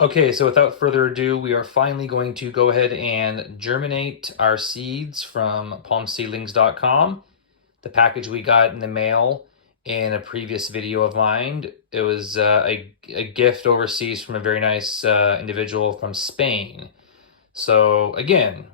Okay, so without further ado, we are finally going to go ahead and germinate our seeds from palmseedlings.com. The package we got in the mail in a previous video of mine, it was a gift overseas from a very nice individual from Spain. So again,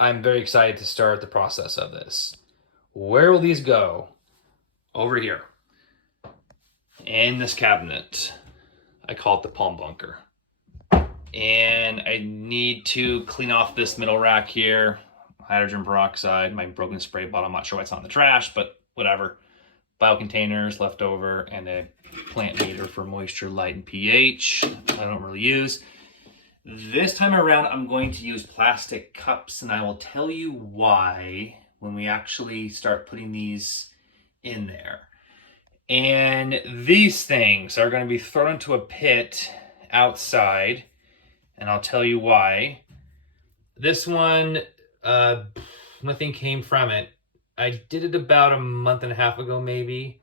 I'm very excited to start the process of this. Where will these go? Over here. In this cabinet. I call it the palm bunker. And I need to clean off this middle rack here. Hydrogen peroxide, my broken spray bottle. I'm not sure why it's not in the trash, but whatever. Biocontainers left over, and a plant meter for moisture, light, and pH. I don't really use. This time around, I'm going to use plastic cups, and I will tell you why when we actually start putting these in there. And these things are going to be thrown into a pit outside, and I'll tell you why. This one, nothing came from it. I did it about a month and a half ago, maybe,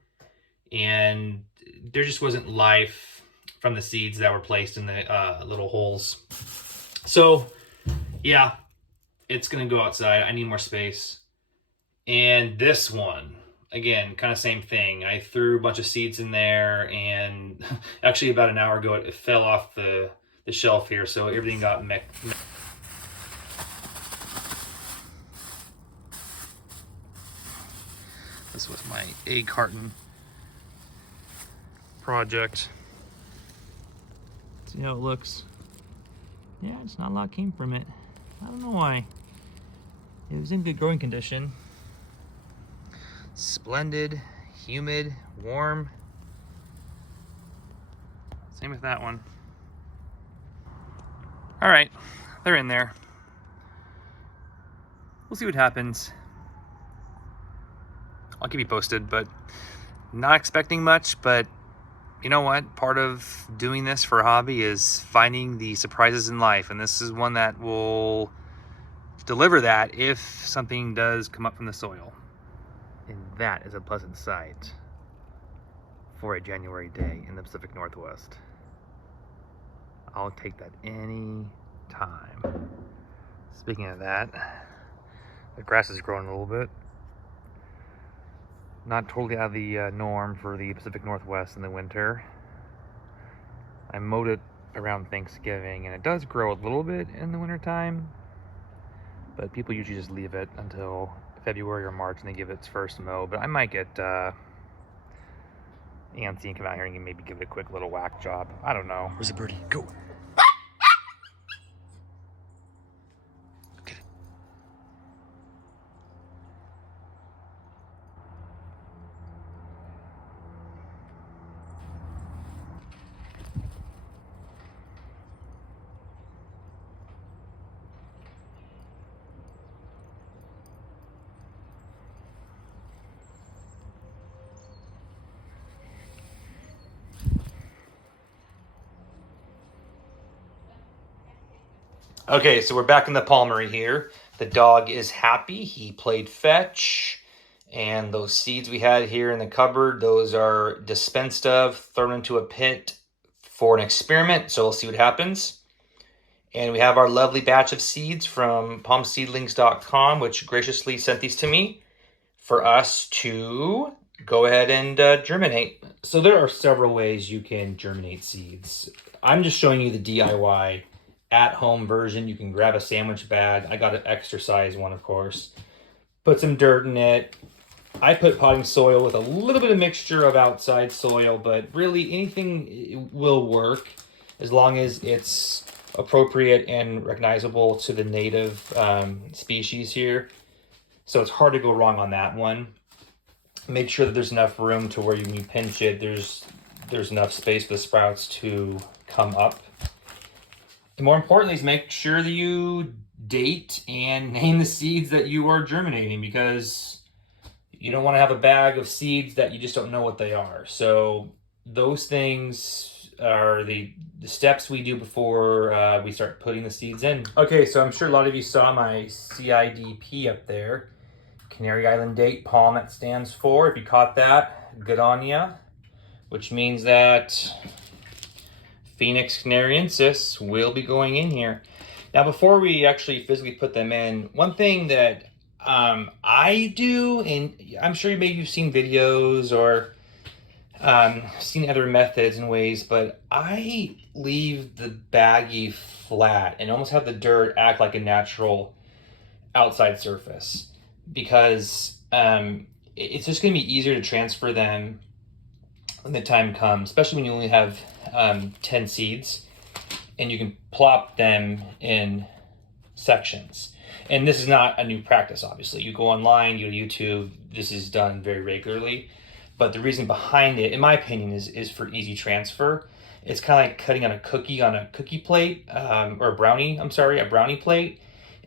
and there just wasn't life from the seeds that were placed in the little holes. So, yeah, it's gonna go outside. I need more space. And this one, again, kind of same thing. I threw a bunch of seeds in there, and actually about an hour ago, it fell off the shelf here, so everything got mixed. This was my egg carton project. See how it looks? Yeah, it's not a lot came from it. I don't know why. It was in good growing condition. Splendid, humid, warm. Same with that one. All right, they're in there. We'll see what happens. I'll keep you posted, but not expecting much, but you know what? Part of doing this for a hobby is finding the surprises in life, and this is one that will deliver that if something does come up from the soil. And that is a pleasant sight for a January day in the Pacific Northwest. I'll take that any time. Speaking of that, the grass is growing a little bit. Not totally out of the norm for the Pacific Northwest in the winter. I mowed it around Thanksgiving, and it does grow a little bit in the wintertime, but people usually just leave it until February or March and they give it its first mow. But I might get antsy and come out here and maybe give it a quick little whack job. I don't know. Where's the birdie? Go. Okay, so we're back in the palmery here. The dog is happy. He played fetch. And those seeds we had here in the cupboard, those are dispensed of, thrown into a pit for an experiment. So we'll see what happens. And we have our lovely batch of seeds from palmseedlings.com, which graciously sent these to me for us to go ahead and germinate. So there are several ways you can germinate seeds. I'm just showing you the DIY at-home version. You can grab a sandwich bag. I got an extra size one, of course. Put some dirt in it. I put potting soil with a little bit of mixture of outside soil, but really anything will work as long as it's appropriate and recognizable to the native species here. So it's hard to go wrong on that one. Make sure that there's enough room to where when you pinch it, there's enough space for the sprouts to come up. And more importantly is make sure that you date and name the seeds that you are germinating, because you don't want to have a bag of seeds that you just don't know what they are. So those things are the steps we do before we start putting the seeds in. Okay, so I'm sure a lot of you saw my CIDP up there. Canary Island date palm, that stands for. If you caught that, good on ya. Which means that Phoenix canariensis will be going in here. Now, before we actually physically put them in, one thing that I do, and I'm sure maybe you've seen videos or seen other methods and ways, but I leave the baggie flat and almost have the dirt act like a natural outside surface, because it's just going to be easier to transfer them when the time comes, especially when you only have 10 seeds and you can plop them in sections. And this is not a new practice, obviously. You go online, you go to YouTube, this is done very regularly. But the reason behind it, in my opinion, is for easy transfer. It's kind of like cutting on a cookie plate, or a brownie plate.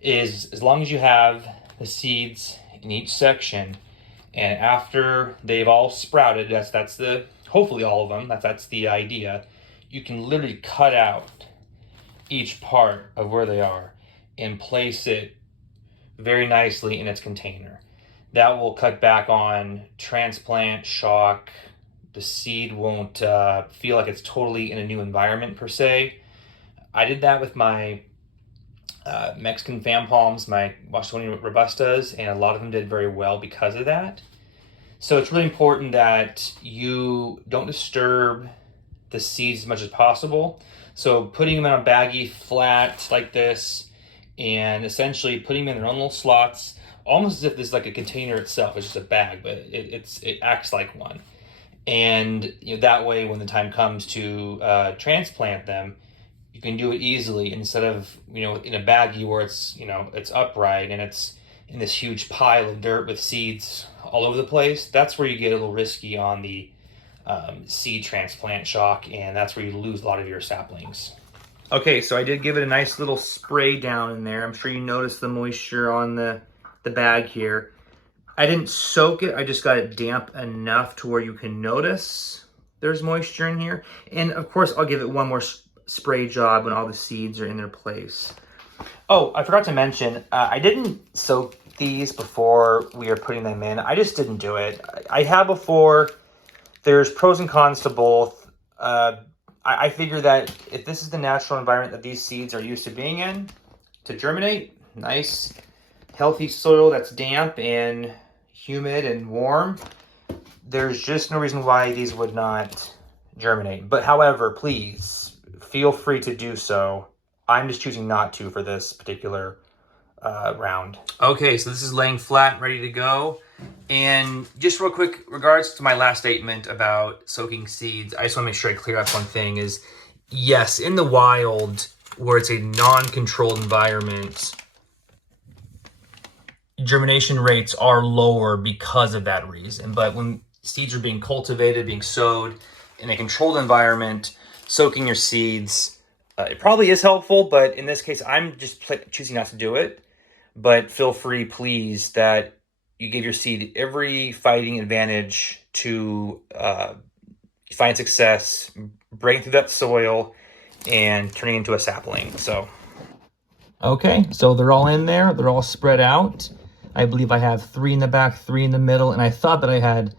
Is as long as you have the seeds in each section, and after they've all sprouted, that's the, hopefully all of them, that's the idea, you can literally cut out each part of where they are and place it very nicely in its container. That will cut back on transplant shock. The seed won't feel like it's totally in a new environment per se. I did that with my Mexican fan palms, my Washingtonian Robustas, and a lot of them did very well because of that. So it's really important that you don't disturb the seeds as much as possible. So putting them in a baggie flat like this, and essentially putting them in their own little slots, almost as if this is like a container itself. It's just a bag, but it acts like one. And that way, when the time comes to transplant them, you can do it easily, instead of in a baggie where it's upright and it's in this huge pile of dirt with seeds all over the place. That's where you get a little risky on the seed transplant shock, and that's where you lose a lot of your saplings. Okay, so I did give it a nice little spray down in there. I'm sure you noticed the moisture on the bag here. I didn't soak it, I just got it damp enough to where you can notice there's moisture in here. And of course, I'll give it one more spray job when all the seeds are in their place. Oh, I forgot to mention, I didn't soak these before we were putting them in. I just didn't do it. I have before. There's pros and cons to both. I figure that if this is the natural environment that these seeds are used to being in, to germinate, nice, healthy soil that's damp and humid and warm, there's just no reason why these would not germinate. But however, please feel free to do so. I'm just choosing not to for this particular round. Okay, so this is laying flat and ready to go. And just real quick, regards to my last statement about soaking seeds, I just want to make sure I clear up one thing is, yes, in the wild, where it's a non-controlled environment, germination rates are lower because of that reason. But when seeds are being cultivated, being sowed in a controlled environment, soaking your seeds, it probably is helpful, but in this case, I'm just choosing not to do it. But feel free, please, that you give your seed every fighting advantage to find success, breaking through that soil, and turning into a sapling. So, okay, so they're all in there. They're all spread out. I believe I have 3 in the back, 3 in the middle, and I thought that I had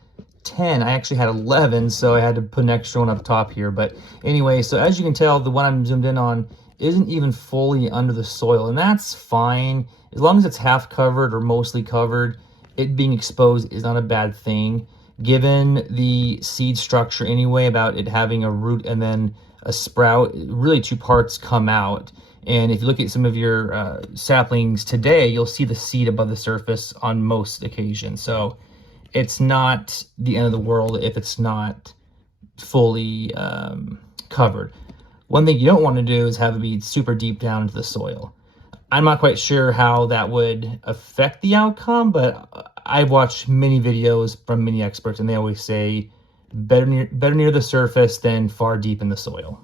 10. I actually had 11, so I had to put an extra one up top here. But anyway, so as you can tell, the one I'm zoomed in on isn't even fully under the soil, and that's fine. As long as it's half covered or mostly covered, it being exposed is not a bad thing. Given the seed structure anyway, about it having a root and then a sprout, really 2 parts come out. And if you look at some of your saplings today, you'll see the seed above the surface on most occasions. So it's not the end of the world if it's not fully covered. One thing you don't want to do is have it be super deep down into the soil. I'm not quite sure how that would affect the outcome, but I've watched many videos from many experts, and they always say better near the surface than far deep in the soil.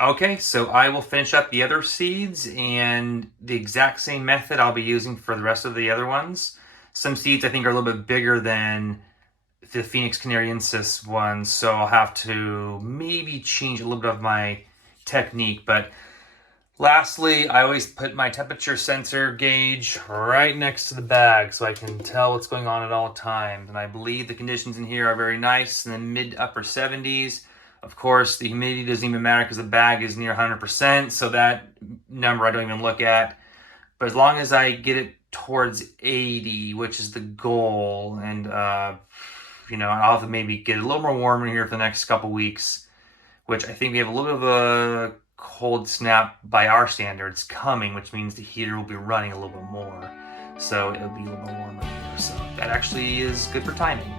Okay, so I will finish up the other seeds, and the exact same method I'll be using for the rest of the other ones. Some seeds I think are a little bit bigger than the Phoenix canariensis ones, so I'll have to maybe change a little bit of my technique. But lastly, I always put my temperature sensor gauge right next to the bag so I can tell what's going on at all times. And I believe the conditions in here are very nice, in the mid-upper 70s. Of course, the humidity doesn't even matter because the bag is near 100%, so that number I don't even look at. But as long as I get it towards 80, which is the goal, and you know, I'll have to maybe get a little more warmer here for the next couple weeks, which I think we have a little bit of a cold snap by our standards coming, which means the heater will be running a little bit more. So it'll be a little bit warmer here. So that actually is good for timing.